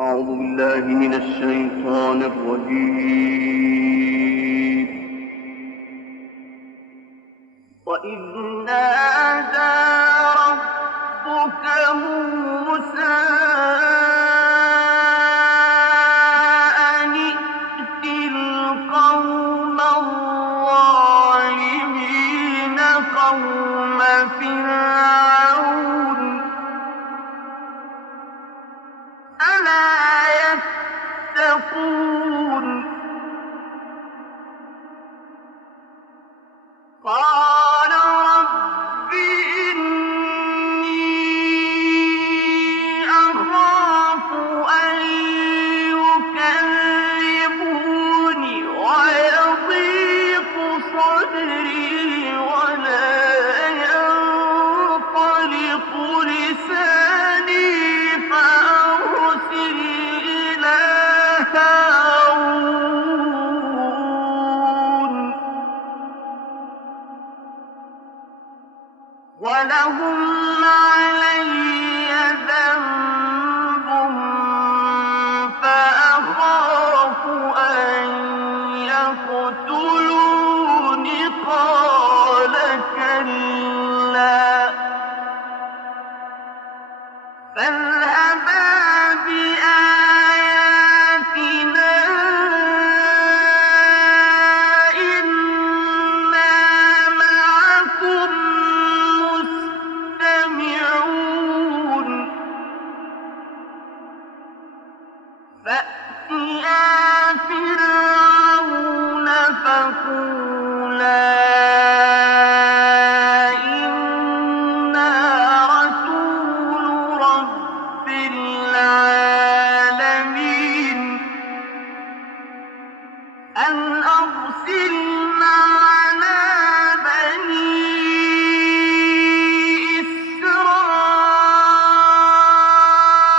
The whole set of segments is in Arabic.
أعوذ بالله من الشيطان الرجيم. وإذ نادى ربك موسى أن ائت القوم الظالمين قوم فرعون ألا يتقون قال رب إني أخاف أن يكذبون ويضيق صدري ولا ينطلق لساني فأرسل إلى هارون ولهم علي ذنب فأخاف أن يقتلون قال كلا فاذهبا بآياتنا إنا معكم مستمعون فأتيا فرعون فقولا إنا رسول رب العالمين أن أرسل معنا بني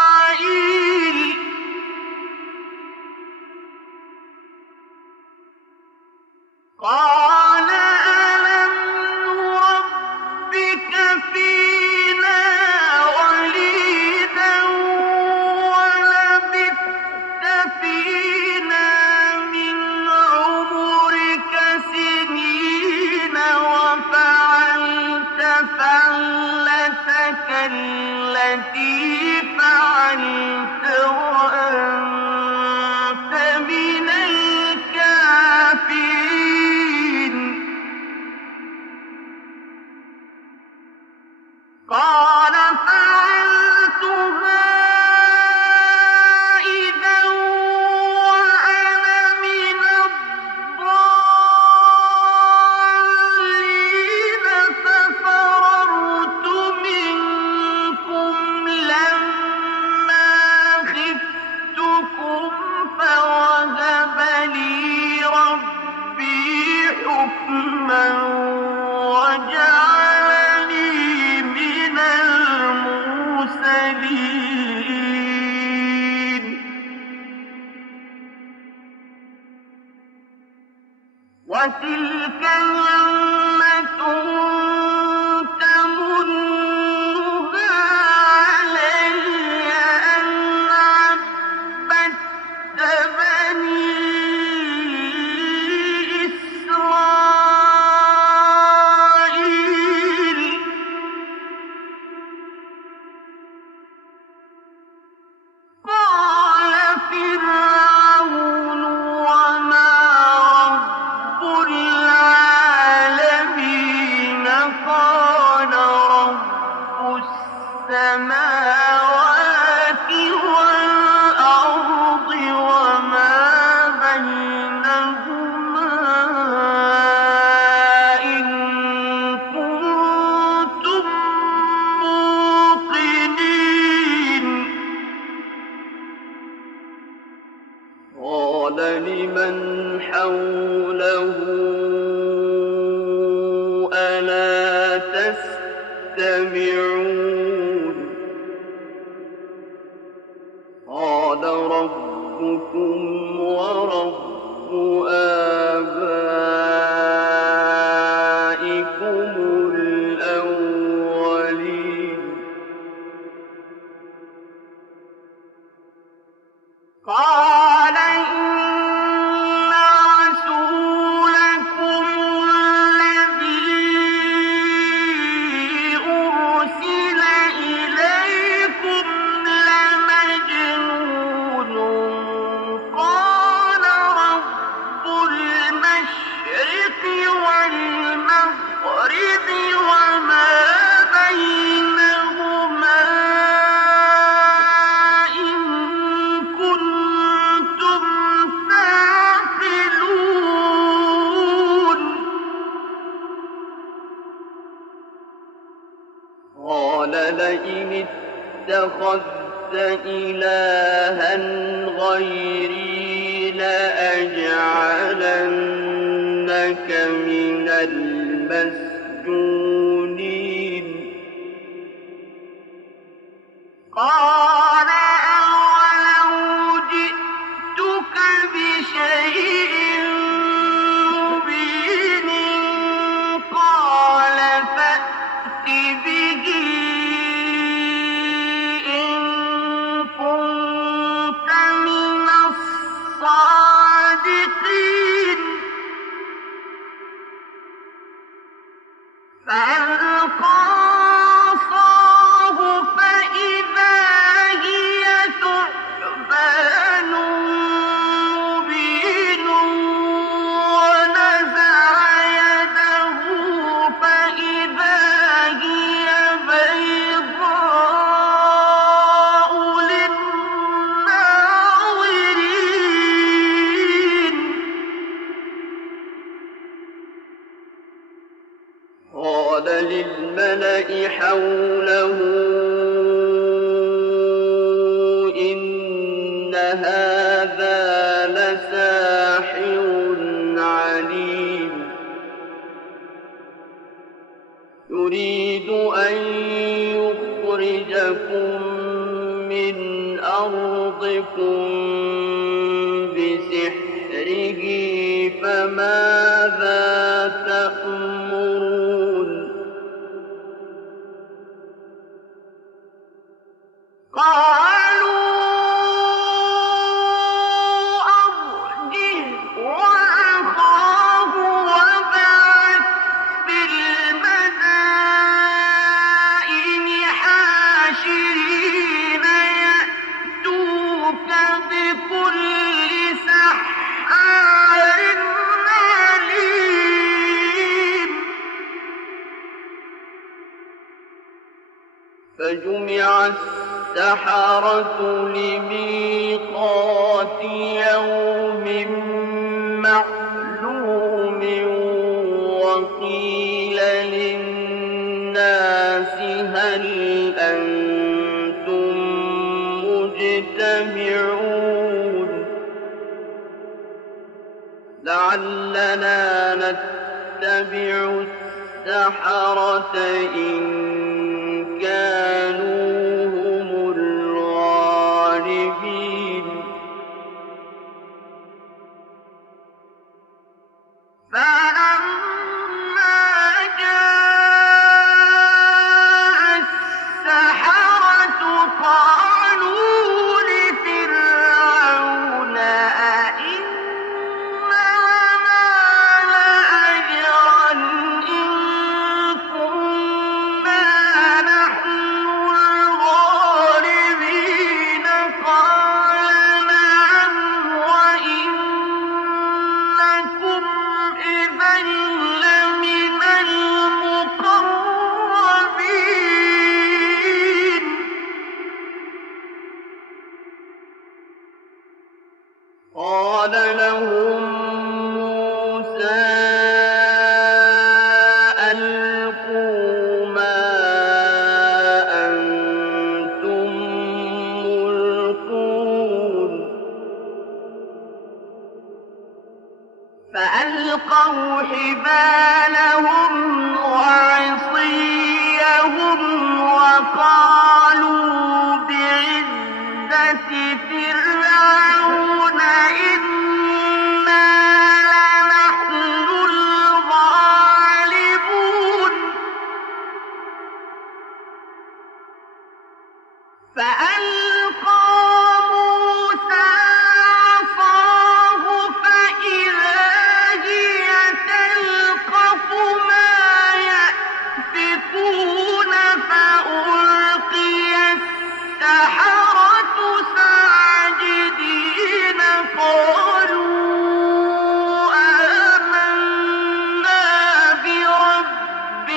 إسرائيل قال ألم نربك فينا وليدا ولبثت فينا من عمرك سنين وفعلت فعلتك التي فعلت وأنت من الكافرين قال فعلتها إذا وأنا من الضالين ففررت منكم لما خفتكم فوهب لي ربي حكما وجعلني من المرسلين وتلك نعمة تمنها علي أن عبدت بني إسرائيل قال فرعون وما رب العالمين قال رب السماوات والأرض وما بينهما إن كنتم موقنين قال لمن حوله ألا تستمعون قال ربكم ورب آبائكم الأولين اتخذت إلها غيري لأجعلنك من المسجونين قال أولو جئتك بشيء مبين قال فأت به إن كنت من الصادقين فألقى عصاه فإذا هي ثعبان مبين ونزع يده فإذا هي بيضاء للناظرين قال للملأ حوله إن هذا لساحر عليم يريد أن يخرجكم من أرضكم بسحره فماذا تأمرون قالوا أرجه وأخاه وابعث في المدائن حاشرين يأتوك بكل سحار عليم فجمع السحرة لميقات يوم معلوم وقيل للناس هل أنتم مجتمعون لعلنا نتبع السحرة إن كانوا هم الغالبين فلما جاء السحرة قالوا لفرعون أئن لنا لأجرا إن كنا نحن الغالبين قال نعم وإنكم إذا لمن المقربين قال لهم موسى ألقوا ما أنتم ملقون فألقوا حبالهم وعصيهم وقالوا بعزة فرعون إنا لنحن الغالبون فألقى موسى عصاه فإذا هي تلقف ما يأفكون فألقي السحرة ساجدين قالوا آمنا برب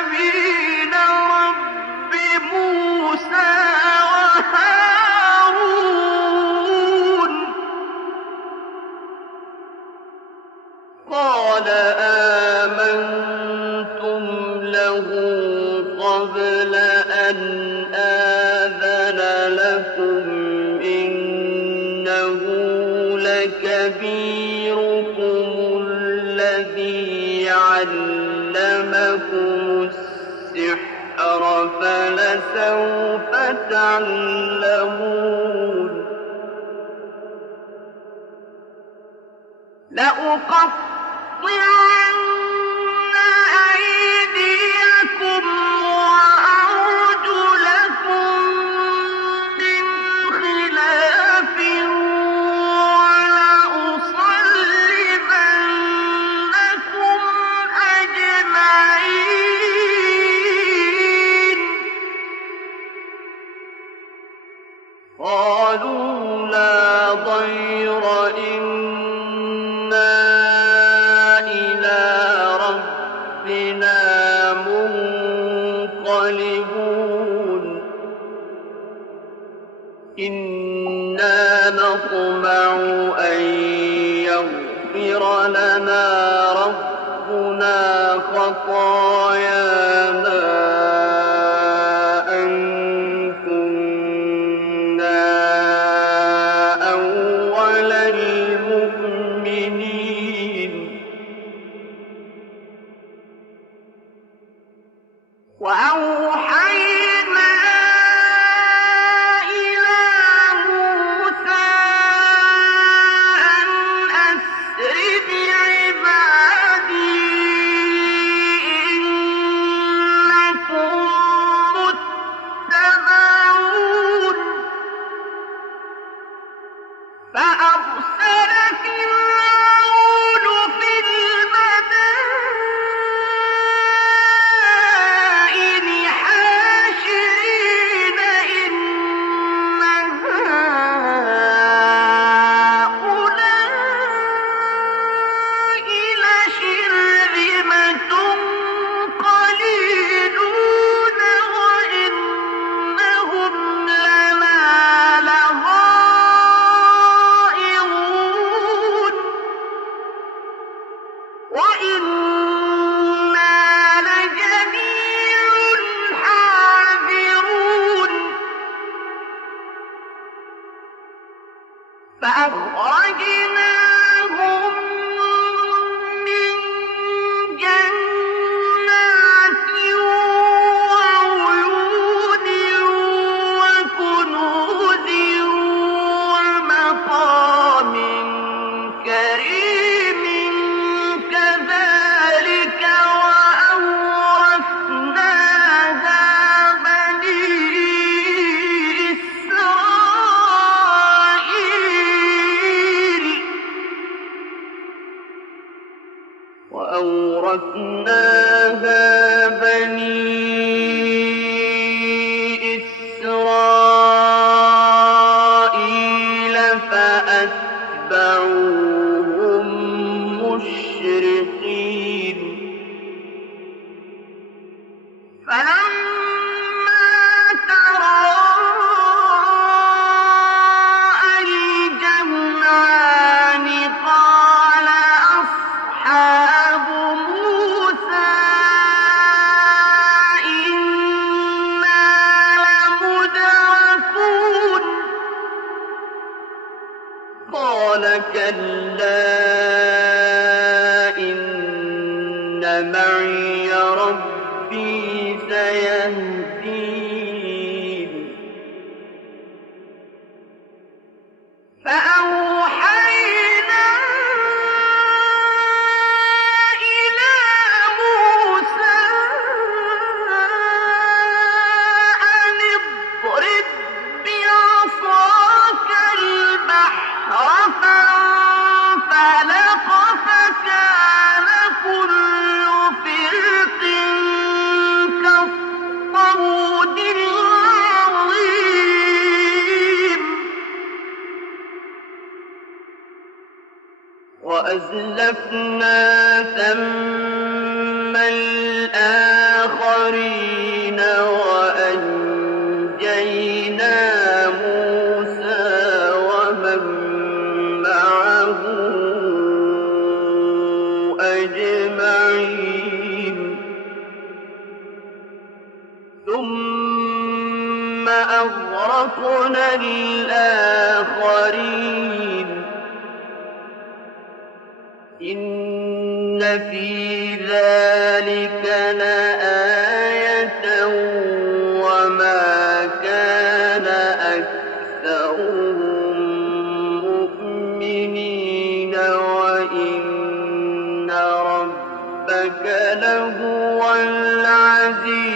العالمين رب موسى أَنْ آذَنَ لَكُمْ إِنَّهُ لَكَبِيرُكُمُ الَّذِي عَلَّمَكُمُ السِّحْرَ فَلَسَوْفَ تَعْلَمُونَ لَأُقَطِّعَنَّ أَيْدِيَكُمْ وَأَرْجُلَكُم مِّنْ خِلَافٍ وَلَأُصَلِّبَنَّكُمْ أَجْمَعِينَ قَالُوا لَا ضَيْرَ إِنَّا إِلَىٰ رَبِّنَا مُنقَلِبُونَ إِنَّا نَطْمَعُ أَن يَغْفِرَ لَنَا رَبُّنَا خَطَايَانَا أَن كُنَّا أَوَّلَ الْمُؤْمِنِينَ وَأَوْحَيْنَا إِلَىٰ مُوسَىٰ أَنْ أَسْرِ بِعِبَادِي إِنَّكُم مُّتَّبَعُونَ فَأَرْسَلَ فِرْعَوْنُ فِي الْمَدَائِنِ حَاشِرِينَ إِنَّ هَٰؤُلَاءِ لَشِرْذِمَةٌ قَلِيلُونَ وَإِنَّهُمْ لَنَا لَغَائِظُونَ وَإِنَّا لَجَمِيعٌ حَاذِرُونَ فَأَخْرَجْنَاهُم مِّن جَنَّاتٍ وَعُيُونٍ وَكُنُوزٍ وَمَقَامٍ كَرِيمٍ كَذَٰلِكَ وَأَوْرَثْنَاهَا بَنِي إِسْرَائِيلَ فَأَتْبَعُوهُم مُّشْرِقِينَ فَلَمَّا تَرَاءَى الْجَمْعَانِ قَالَ أَصْحَابُ مُوسَىٰ إِنَّا لَمُدْرَكُونَ قَالَ كَلَّا إِنَّ مَعِيَ رَبِّي سَيَهْدِينِ فَأَوْحَيْنَا إِلَىٰ مُوسَىٰ أَنِ اضْرِب بِّعَصَاكَ الْبَحْرَ فَانفَلَقَ فَكَانَ كُلُّ فِرْقٍ كَالطَّوْدِ الْعَظِيمِ وَأَزْلَفْنَا ثَمَّ الْآخَرِينَ وَأَنجَيْنَا مُوسَىٰ وَمَن مَّعَهُ أَجْمَعِينَ ثُمَّ أغرقنا الآخرين إن في ذلك لآية وما كان أكثرهم مؤمنين وإن ربك لهو العزيز